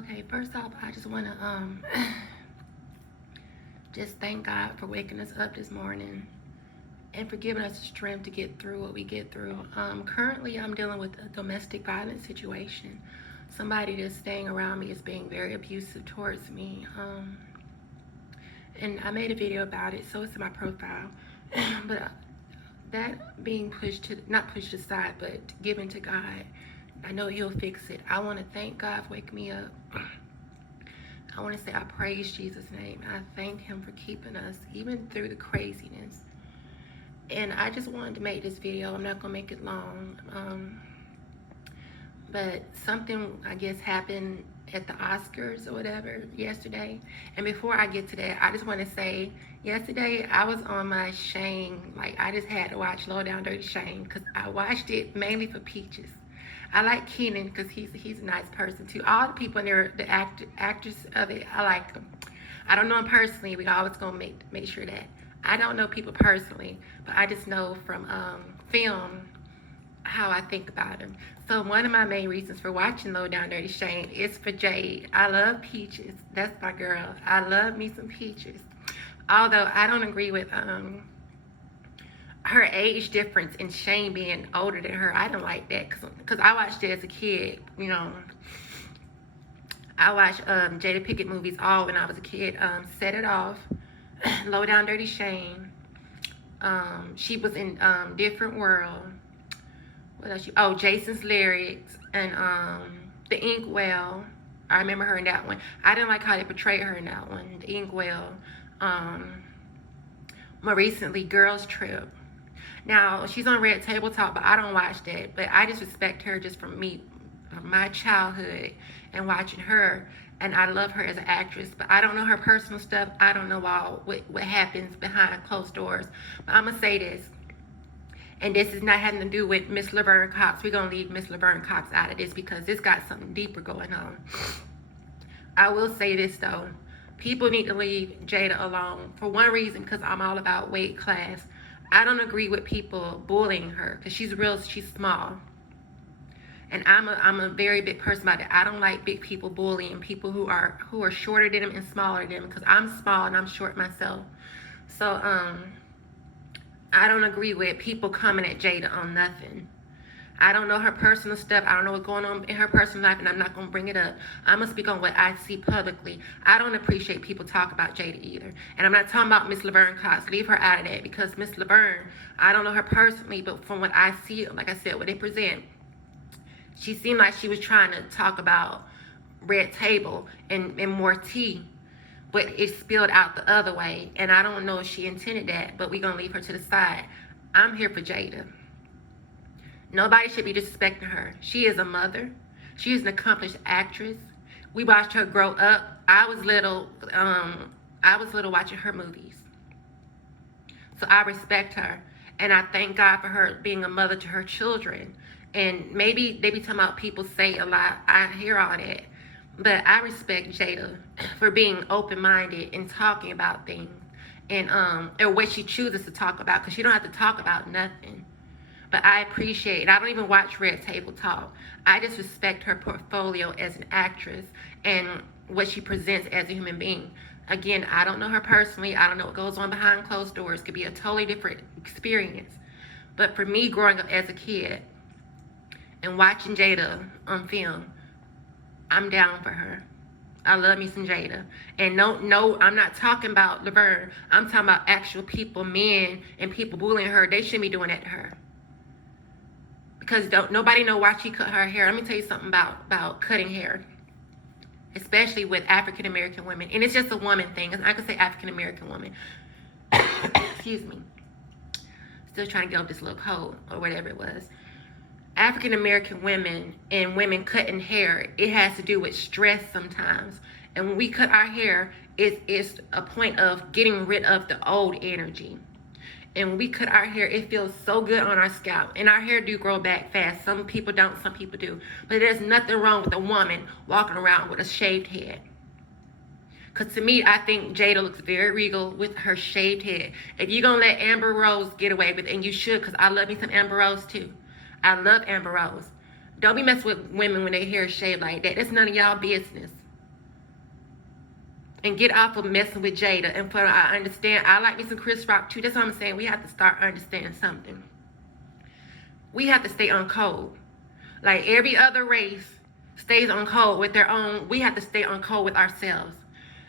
Okay, first off, I just want to just thank God for waking us up this morning and for giving us the strength to get through what we get through. Currently, I'm dealing with a domestic violence situation. Somebody that's staying around me is being very abusive towards me. And I made a video about it, so it's in my profile. But that being pushed to, not pushed aside, but given to God, I know He'll fix it. I want to thank God for waking me up. I want to say I praise Jesus' name. I thank Him for keeping us, even through the craziness. And I just wanted to make this video. I'm not going to make it long. But something, I guess, happened at the Oscars or whatever yesterday. And before I get to that, I just want to say, yesterday I was on my Shane. Like, I just had to watch Low Down Dirty Shane because I watched it mainly for Peaches. I like Keenan because he's a nice person too. All the people in there, the actors of it, I like them. I don't know them personally. We always gonna make sure that. I don't know people personally, but I just know from film how I think about them. So one of my main reasons for watching Low Down Dirty Shane is for Jade. I love Peaches. That's my girl. I love me some Peaches. Although I don't agree with her age difference and Shane being older than her. I don't like that because I watched it as a kid. You know, I watched Jada Pinkett movies all when I was a kid. Set It Off, Low Down Dirty Shane. She was in Different World. What else? Oh, Jason's Lyrics and The Inkwell. I remember her in that one. I didn't like how they portrayed her in that one. The Inkwell. More recently, Girls Trip. Now, she's on Red Table Talk, but I don't watch that. But I just respect her just from my childhood and watching her. And I love her as an actress. But I don't know her personal stuff. I don't know what happens behind closed doors. But I'm going to say this. And this is not having to do with Miss Laverne Cox. We're going to leave Miss Laverne Cox out of this because it's got something deeper going on. I will say this, though. People need to leave Jada alone. For one reason, because I'm all about weight class. I don't agree with people bullying her because she's small. And I'm a very big person about it. I don't like big people bullying people who are shorter than them and smaller than them because I'm small and I'm short myself. So I don't agree with people coming at Jada on nothing. I don't know her personal stuff. I don't know what's going on in her personal life, and I'm not going to bring it up. I'm going to speak on what I see publicly. I don't appreciate people talk about Jada either. And I'm not talking about Miss Laverne Cox. Leave her out of that because Miss Laverne, I don't know her personally, but from what I see, like I said, what they present, she seemed like she was trying to talk about Red Table and more tea, but it spilled out the other way. And I don't know if she intended that, but we're going to leave her to the side. I'm here for Jada. Nobody should be disrespecting her. She is a mother. She is an accomplished actress. We watched her grow up. I was little watching her movies. So I respect her. And I thank God for her being a mother to her children. And maybe they be talking about people say a lot. I hear all that. But I respect Jada for being open-minded and talking about things. And or what she chooses to talk about. Because you don't have to talk about nothing. But I appreciate it. I don't even watch Red Table Talk. I just respect her portfolio as an actress and what she presents as a human being. Again, I don't know her personally. I don't know what goes on behind closed doors. It could be a totally different experience. But for me, growing up as a kid and watching Jada on film, I'm down for her. I love me some Jada. And no, I'm not talking about Laverne. I'm talking about actual people, men, and people bullying her. They shouldn't be doing that to her. Because nobody know why she cut her hair. Let me tell you something about cutting hair. Especially with African American women. And it's just a woman thing. I could say African American woman. Excuse me. Still trying to get off this little cold or whatever it was. African American women and women cutting hair, it has to do with stress sometimes. And when we cut our hair, it's a point of getting rid of the old energy. And when we cut our hair, it feels so good on our scalp. And our hair do grow back fast. Some people don't, some people do. But there's nothing wrong with a woman walking around with a shaved head. Because to me, I think Jada looks very regal with her shaved head. If you're going to let Amber Rose get away with it, and you should, because I love me some Amber Rose too. I love Amber Rose. Don't be messing with women when their hair is shaved like that. That's none of y'all business. and get off of messing with Jada. And for I understand, I like me some Chris Rock too. That's what I'm saying. We have to start understanding something. We have to stay on code. Like every other race stays on code with their own. We have to stay on code with ourselves.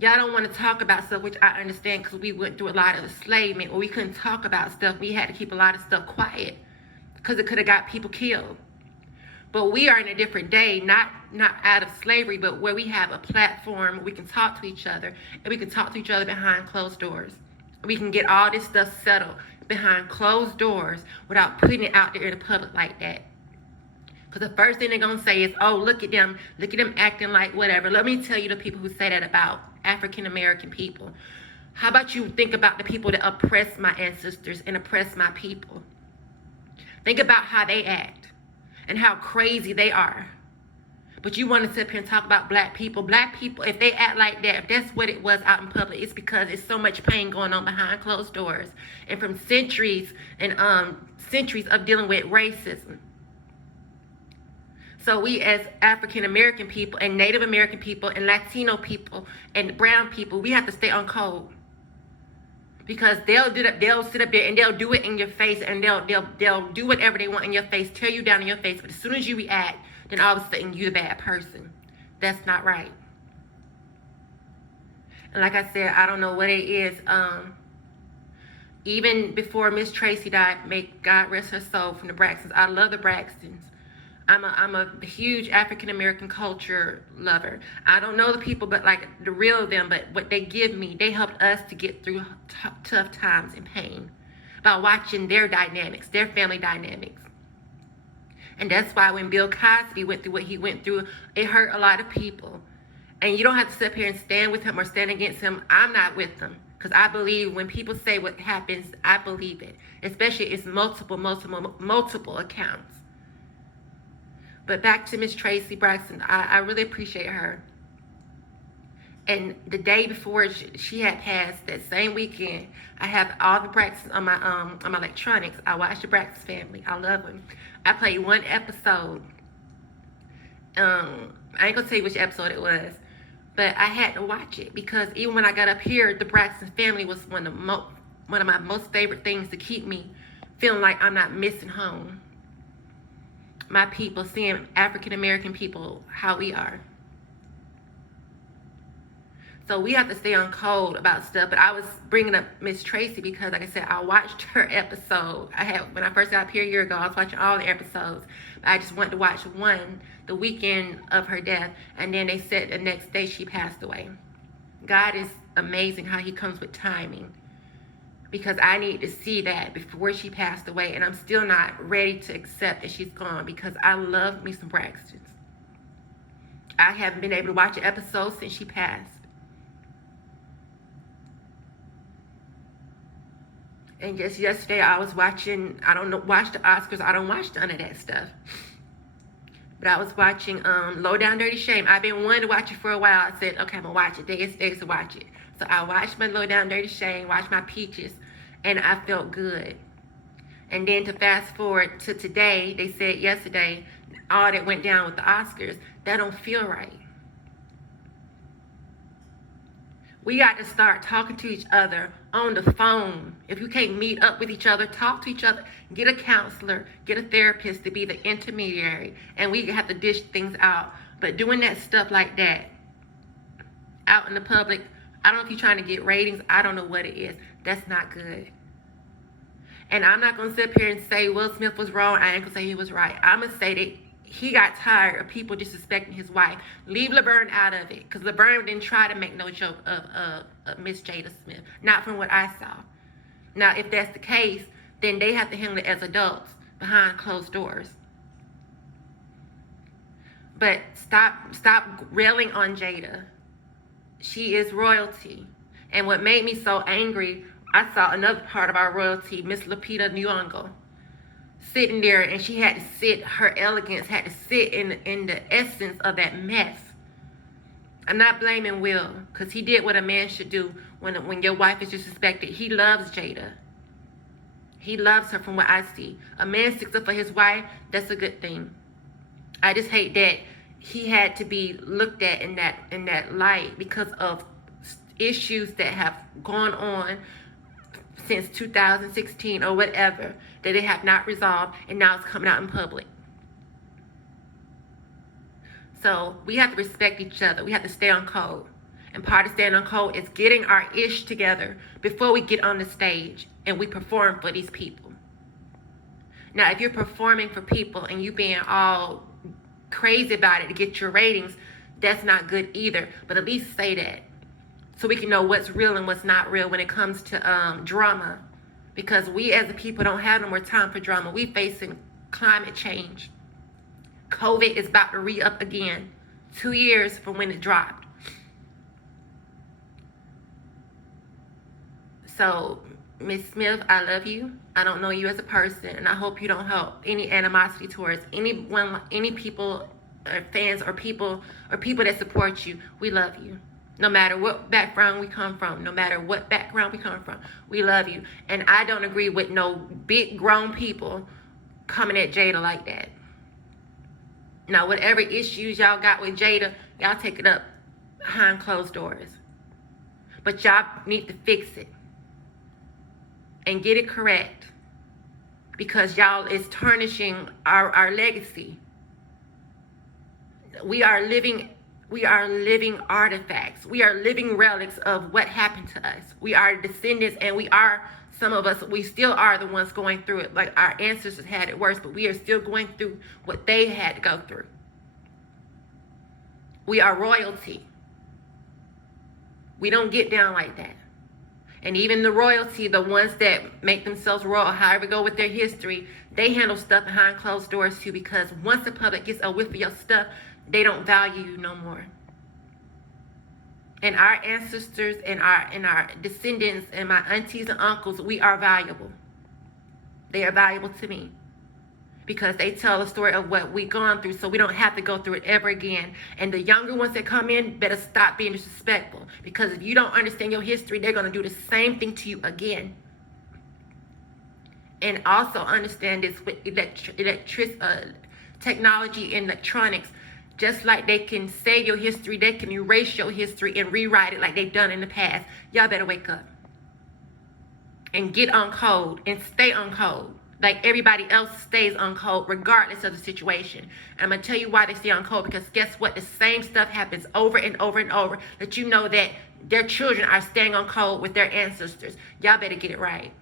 Y'all don't want to talk about stuff, which I understand because we went through a lot of enslavement where we couldn't talk about stuff. We had to keep a lot of stuff quiet because it could have got people killed. But we are in a different day, not out of slavery, but where we have a platform where we can talk to each other, and we can talk to each other behind closed doors. We can get all this stuff settled behind closed doors without putting it out there in the public like that. Because the first thing they're going to say is, oh, look at them acting like whatever. Let me tell you the people who say that about African American people. How about you think about the people that oppress my ancestors and oppress my people? Think about how they act and how crazy they are. But you want to sit here and talk about black people. Black people, if they act like that, if that's what it was out in public, it's because it's so much pain going on behind closed doors. And from centuries and centuries of dealing with racism. So we as African American people and Native American people and Latino people and brown people, we have to stay on code. Because they'll sit up there and they'll do it in your face, and they'll do whatever they want in your face, tear you down in your face. But as soon as you react, then all of a sudden you're the bad person. That's not right. And like I said, I don't know what it is. Even before Miss Tracy died, may God rest her soul, from the Braxtons. I love the Braxtons. I'm a huge African American culture lover. I don't know the people, but like the real them, but what they give me, they helped us to get through tough times and pain by watching their dynamics, their family dynamics. And that's why when Bill Cosby went through what he went through, it hurt a lot of people. And you don't have to sit up here and stand with him or stand against him. I'm not with them. Because I believe when people say what happens, I believe it. Especially if it's multiple accounts. But back to Miss Tracy Braxton, I really appreciate her. And the day before she had passed, that same weekend, I have all the Braxtons on my electronics. I watch the Braxton family. I love them. I played one episode. I ain't gonna tell you which episode it was, but I had to watch it because even when I got up here, the Braxton family was one of my most favorite things to keep me feeling like I'm not missing home. My people, seeing African American people how we are. So we have to stay on code about stuff. But I was bringing up Miss Tracy because, like I said, I watched her episode. When I first got up here a year ago, I was watching all the episodes. But I just wanted to watch one, the weekend of her death, and then they said the next day she passed away. God is amazing how he comes with timing. Because I need to see that before she passed away. And I'm still not ready to accept that she's gone because I love me some Braxtons. I haven't been able to watch an episode since she passed. And just yesterday I was watching, watch the Oscars. I don't watch none of that stuff. But I was watching Low Down Dirty Shame. I've been wanting to watch it for a while. I said, okay, I'm going to watch it. Days to watch it. So I watched my Low Down Dirty Shame, watched my Peaches, and I felt good. And then to fast forward to today, they said yesterday, all that went down with the Oscars, that don't feel right. We got to start talking to each other on the phone. If you can't meet up with each other, talk to each other. Get a counselor, get a therapist to be the intermediary. And we have to dish things out. But doing that stuff like that out in the public, I don't know if you're trying to get ratings. I don't know what it is. That's not good. And I'm not going to sit up here and say Will Smith was wrong. I ain't going to say he was right. I'm going to say that he got tired of people disrespecting his wife. Leave LeBron out of it. Because LeBron didn't try to make no joke of Miss Jada Smith. Not from what I saw. Now, if that's the case, then they have to handle it as adults behind closed doors. But stop railing on Jada. She is royalty. And what made me so angry, I saw another part of our royalty, Miss Lupita Nyong'o, sitting there, and she had to sit, her elegance had to sit in the essence of that mess. I'm not blaming Will, because he did what a man should do when your wife is disrespected. He loves Jada. He loves her from what I see. A man sticks up for his wife, that's a good thing. I just hate that he had to be looked at in that light because of issues that have gone on since 2016 or whatever that they have not resolved, and now it's coming out in public. So we have to respect each other. We have to stay on code. And part of staying on code is getting our ish together before we get on the stage and we perform for these people. Now, if you're performing for people and you being all crazy about it to get your ratings, that's not good either. But at least say that so we can know what's real and what's not real when it comes to drama. Because we as a people don't have no more time for drama. We facing climate change. COVID is about to re-up again. 2 years from when it dropped. So, Miss Smith, I love you. I don't know you as a person, and I hope you don't have any animosity towards anyone, any people, or fans, or people that support you. We love you. No matter what background we come from, we love you. And I don't agree with no big grown people coming at Jada like that. Now, whatever issues y'all got with Jada, y'all take it up behind closed doors. But y'all need to fix it and get it correct, because y'all is tarnishing our legacy. We are living artifacts. We are living relics of what happened to us. We are descendants, and some of us, we still are the ones going through it. Like our ancestors had it worse, but we are still going through what they had to go through. We are royalty. We don't get down like that. And even the royalty, the ones that make themselves royal, however go with their history, they handle stuff behind closed doors too, because once the public gets a whiff of your stuff, they don't value you no more. And our ancestors and our descendants and my aunties and uncles, we are valuable. They are valuable to me because they tell a story of what we've gone through, so we don't have to go through it ever again. And the younger ones that come in better stop being disrespectful, because if you don't understand your history, they're going to do the same thing to you again. And also understand this with technology and electronics. Just like they can save your history, they can erase your history and rewrite it like they've done in the past. Y'all better wake up and get on code and stay on code like everybody else stays on code regardless of the situation. And I'm going to tell you why they stay on code, because guess what? The same stuff happens over and over and over, that you know that their children are staying on code with their ancestors. Y'all better get it right.